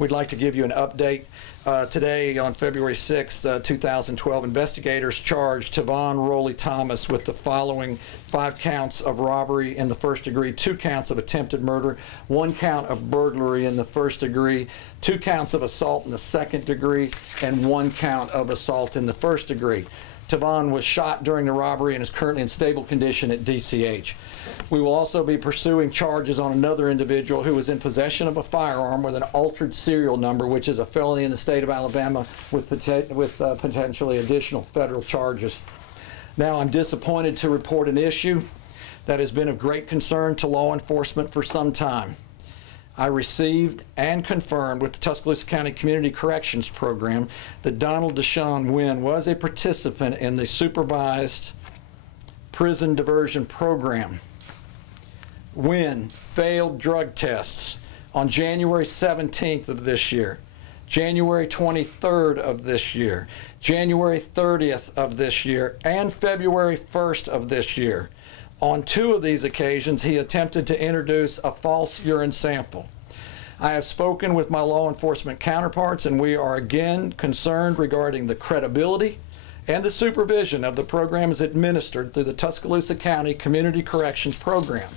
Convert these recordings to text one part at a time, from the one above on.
We'd like to give you an update. Today on February 6th, 2012, investigators charged Tivon Rollie Thomas with the following 5 counts of robbery in the first degree, 2 counts of attempted murder, 1 count of burglary in the first degree, 2 counts of assault in the second degree, and 1 count of assault in the first degree. Tivon was shot during the robbery and is currently in stable condition at DCH. We will also be pursuing charges on another individual who was in possession of a firearm with an altered serial number, which is a felony in the state of Alabama with potentially additional federal charges. Now, I'm disappointed to report an issue that has been of great concern to law enforcement for some time. I received and confirmed with the Tuscaloosa County Community Corrections Program that Donald Deshun Wynn was a participant in the Supervised Prison Diversion Program. Wynn failed drug tests on January 17th of this year, January 23rd of this year, January 30th of this year, and February 1st of this year. On 2 of these occasions, he attempted to introduce a false urine sample. I have spoken with my law enforcement counterparts, and we are again concerned regarding the credibility and the supervision of the program as administered through the Tuscaloosa County Community Corrections Program.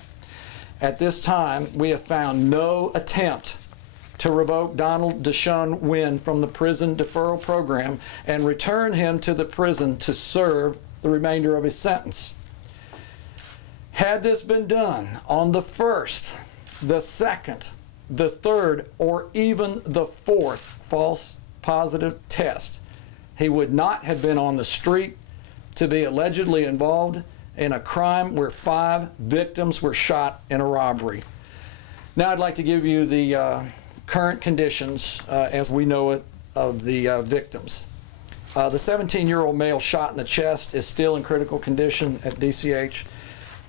At this time, we have found no attempt to revoke Donald Deshun Wynn from the prison deferral program and return him to the prison to serve the remainder of his sentence. Had this been done on the 1st, the 2nd, the 3rd, or even the 4th false positive test, he would not have been on the street to be allegedly involved in a crime where 5 victims were shot in a robbery. Now I'd like to give you the current conditions as we know it of the victims. The 17-year-old male shot in the chest is still in critical condition at DCH.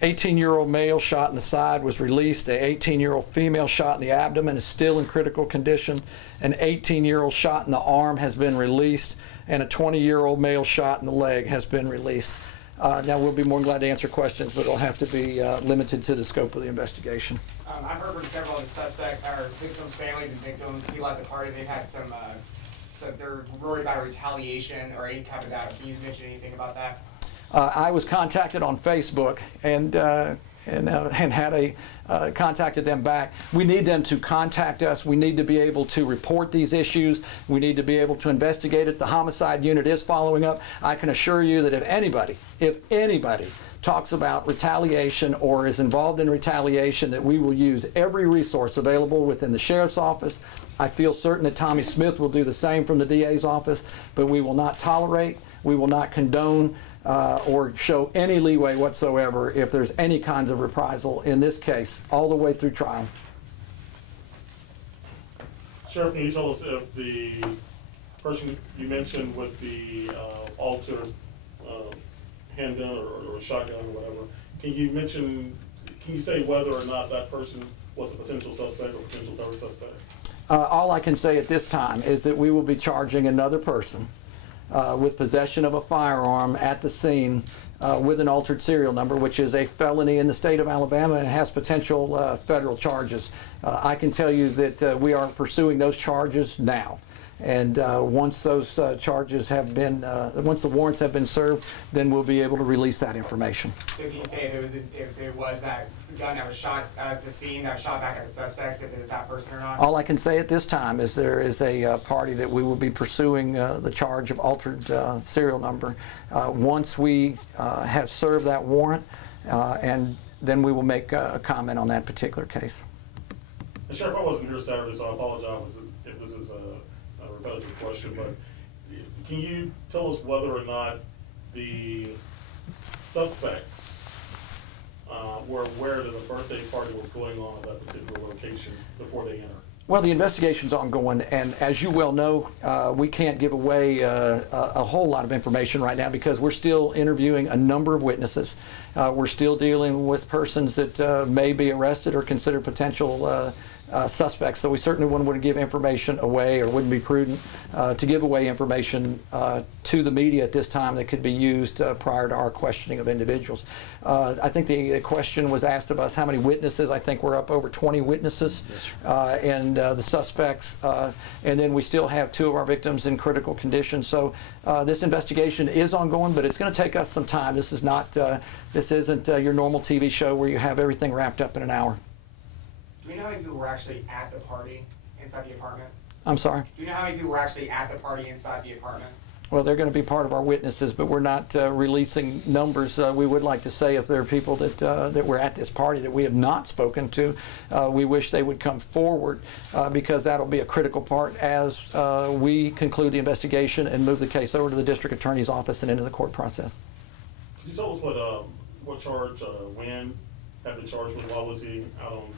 18-year-old male shot in the side was released. An 18-year-old female shot in the abdomen is still in critical condition. An 18-year-old shot in the arm has been released, and a 20-year-old male shot in the leg has been released. Now, we'll be more than glad to answer questions, but it'll have to be limited to the scope of the investigation. I've heard from several of the suspect or victims' families and victims, people at the party, they've had some they're worried about a retaliation or any type of that. Can you mention anything about that? I was contacted on Facebook and had contacted them back. We need them to contact us. We need to be able to report these issues. We need to be able to investigate it. The homicide unit is following up. I can assure you that if anybody talks about retaliation or is involved in retaliation, that we will use every resource available within the sheriff's office. I feel certain that Tommy Smith will do the same from the DA's office, but we will not tolerate, we will not condone or show any leeway whatsoever if there's any kinds of reprisal in this case, all the way through trial. Sheriff, can you tell us if the person you mentioned with the altered handgun or shotgun or whatever, can you say whether or not that person was a potential suspect or potential third suspect? All I can say at this time is that we will be charging another person with possession of a firearm at the scene with an altered serial number, which is a felony in the state of Alabama and has potential federal charges. I can tell you that we are pursuing those charges now. And once those charges have been, once the warrants have been served, then we'll be able to release that information. So can you say if it was that gun that was shot at the scene, that was shot back at the suspects, if it is that person or not? All I can say at this time is there is a party that we will be pursuing the charge of altered serial number. Once we have served that warrant, and then we will make a comment on that particular case. And Sheriff, I wasn't here Saturday, so I apologize if this is a repetitive question, but can you tell us whether or not the suspects were aware that a birthday party was going on at that particular location before they entered? Well, the investigation's ongoing, and as you well know, we can't give away a whole lot of information right now because we're still interviewing a number of witnesses. We're still dealing with persons that may be arrested or considered potential suspects, so we certainly wouldn't want to give information away, or wouldn't be prudent to give away information to the media at this time that could be used prior to our questioning of individuals. I think the question was asked of us how many witnesses. I think we're up over 20 witnesses, and the suspects, and then we still have 2 of our victims in critical condition. So this investigation is ongoing, but it's going to take us some time. This is not, this isn't your normal TV show where you have everything wrapped up in an hour. Do we know how many people were actually at the party inside the apartment? I'm sorry? Do you know how many people were actually at the party inside the apartment? Well, they're going to be part of our witnesses, but we're not releasing numbers. We would like to say if there are people that were at this party that we have not spoken to, we wish they would come forward because that'll be a critical part as we conclude the investigation and move the case over to the district attorney's office and into the court process. Can you tell us what charge Wynn had been charged with? Why was he out on?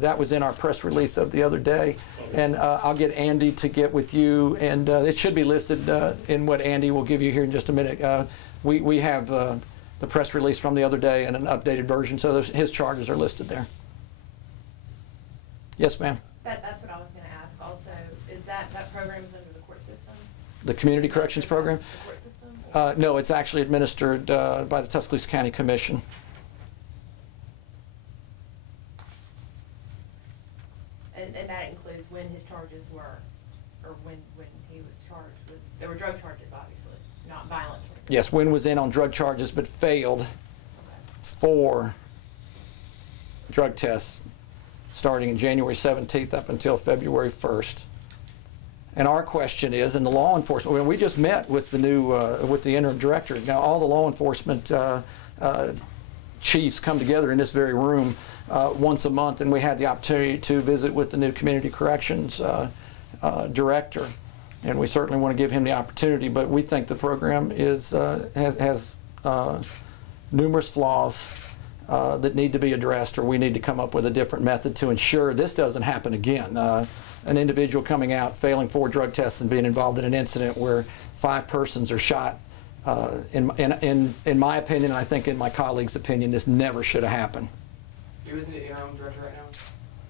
That was in our press release of the other day, and I'll get Andy to get with you, and it should be listed in what Andy will give you here in just a minute. We have the press release from the other day and an updated version, so his charges are listed there. Yes, ma'am. That's what I was going to ask also. Is that program is under the court system? The Community Corrections Program? The court system? No, it's actually administered by the Tuscaloosa County Commission. And that includes when his charges were, or when he was charged with, there were drug charges, obviously, not violent charges. Yes, Wynn was in on drug charges but failed 4 drug tests starting in January 17th up until February 1st. And our question is, and the law enforcement, we just met with the new, with the interim director. Now all the law enforcement chiefs come together in this very room once a month, and we had the opportunity to visit with the new community corrections director, and we certainly want to give him the opportunity. But we think the program is has numerous flaws that need to be addressed, or we need to come up with a different method to ensure this doesn't happen again. An individual coming out, failing 4 drug tests, and being involved in an incident where 5 persons are shot. In my opinion, and I think in my colleagues' opinion, this never should have happened. Who is the interim director right now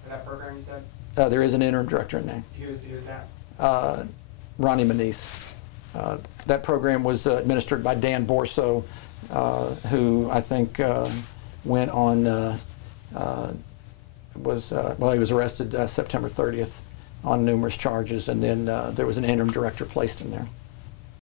for that program, you said? There is an interim director in there. Who is that? Ronnie Manise. That program was administered by Dan Borso, who I think went on, he was arrested September 30th on numerous charges, and then there was an interim director placed in there.